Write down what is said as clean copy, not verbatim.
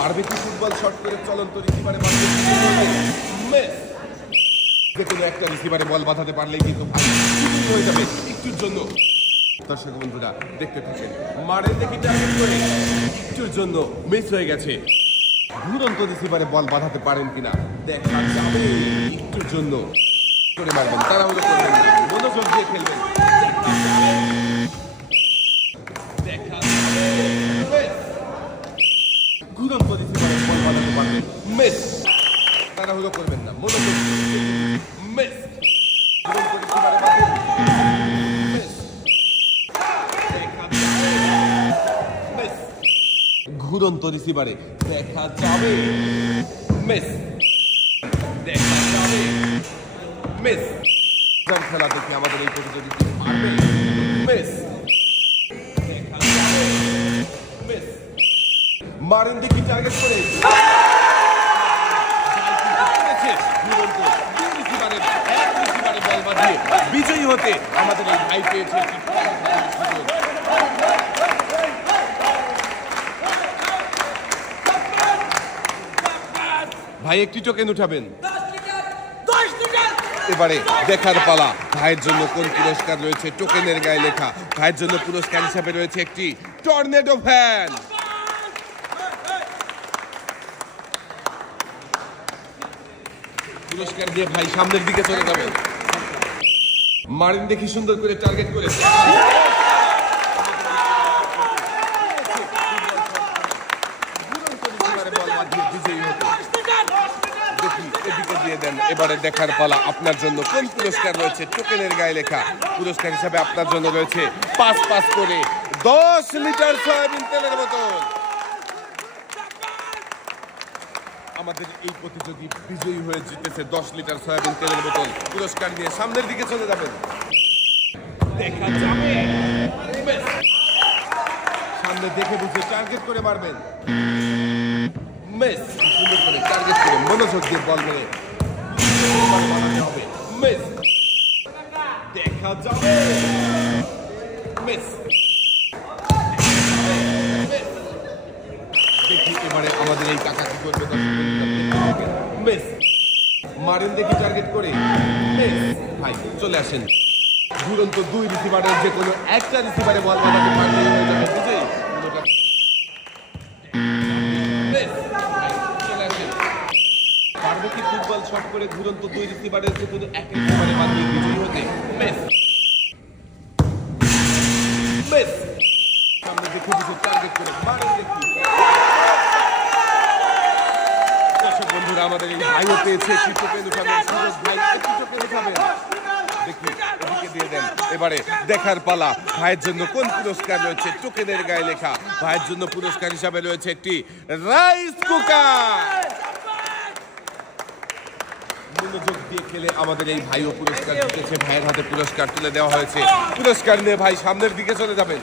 পারবে কি football shot করে চলন্ত রিসিভারে মারবে? মিস। যে কোনো একটা রিসিভারে বল বাঁধাতে পারলেই কিন্তু ভাই হয়ে যাবে একটুর জন্য। দর্শক বন্ধুরা দেখতে থাকেন, মারেন দেখি টার্গেট করে, একটুর জন্য মিস হয়ে গেছে। ঘুরন্ত রিসিভারে বল বাঁধাতে পারেন কিনা দেখা যাবে, একটুর জন্য করে মারবেন, তাড়াহুড়ো করবেন না, মনোযোগ দিয়ে খেলবেন। দেখা যাবে, ঘুরন্ত রিসিভারে বল বাঁধাতে পারবেন, মিস। তাড়াহুড়ো করবেন না, মনোযোগ দিয়ে মিস। ঘুরন্ত রিসিভারে বাঁধেন, মিস। দেখা যাবে, মিস। ঘুরন্ত রিসিভারে দেখা যাবে, মিস। দেখা যাবে, মিস। খেলা দেখে আমাদের এই প্রতিযোগী পারবে, মিস। দেখা যাবে, মিস। মারেন দেখি টার্গেট করে, বল বাঁধিয়ে বিজয়ী হতে আমাদের এই ভাই পেয়েছে। ভাই একটি টোকেন উঠাবেন। এবারে দেখার পালা, ভাইয়ের জন্য কোন পুরস্কার রয়েছে টোকেনের গায়ে লেখা। ভাইয়ের জন্য পুরস্কার হিসাবে রয়েছে একটি টর্নেডো ফ্যান। পুরস্কার দিয়ে ভাই সামনের দিকে চলে যাবে। মারেন দেখি সুন্দর করে টার্গেট করে, এবারে দেখার পালা, আপনার জন্য কোন পুরস্কার রয়েছে টোকেনের গায়ে লেখা। পুরস্কার হিসাবে আপনার জন্য রয়েছে 5 করে 10 লিটার সয়াবিন তেলের বোতল। আমাদের এই প্রতিযোগী বিজয়ী হয়ে জিতেছে 10 লিটার সয়াবিন তেলের বোতল। পুরস্কার নিয়ে সামনের দিকে চলে যাবেন। দেখা যাবে, সামনে দেখে বুঝে টার্গেট করে মারবেন, মিস। সুন্দর করে টার্গেট করে মনোযোগ দিয়ে বল মেরে হবে, মিস। দেখা যাবে, মিস। দেখি এবারে আমাদের এই কাকা কি করবে, মিস। মারেন দেখি টার্গেট করে, মিস। ভাই চলে আসেন। দুরন্ত 2 রিসিভারের যে কোনো একটা রিসিভারে বল বাঁধাতে পারলেই হয়ে যাবে বিজয়ী। পারবে কি ফুটবল শট করে ঘুরন্ত 2 রিসিভারের যে কোনো এক রিসিভারে বাঁধিয়ে বিজয়ী হতে? মিস। মিস। সামনে দেখে বুঝে টার্গেট করে মারেন দেখি। দর্শক বন্ধুরা আমাদের এই ভাইও পেয়েছে একটি টোকেন উঠাবেন। সুরজ ভাই একটি টোকেন উঠাবেন, দেখি এদিকে দিয়ে দেন। এবারে দেখার পালা, ভাইয়ের জন্য কোন পুরস্কার রয়েছে টোকেনের গায়ে লেখা। ভাইয়ের জন্য পুরস্কার হিসাবে রয়েছে একটি রাইস কুকার। মনোযোগ দিয়ে খেলে আমাদের এই ভাইও পুরস্কার জিতেছে। ভাইয়ের হাতে পুরস্কার তুলে দেওয়া হয়েছে। পুরস্কার নিয়ে ভাই সামনের দিকে চলে যাবেন।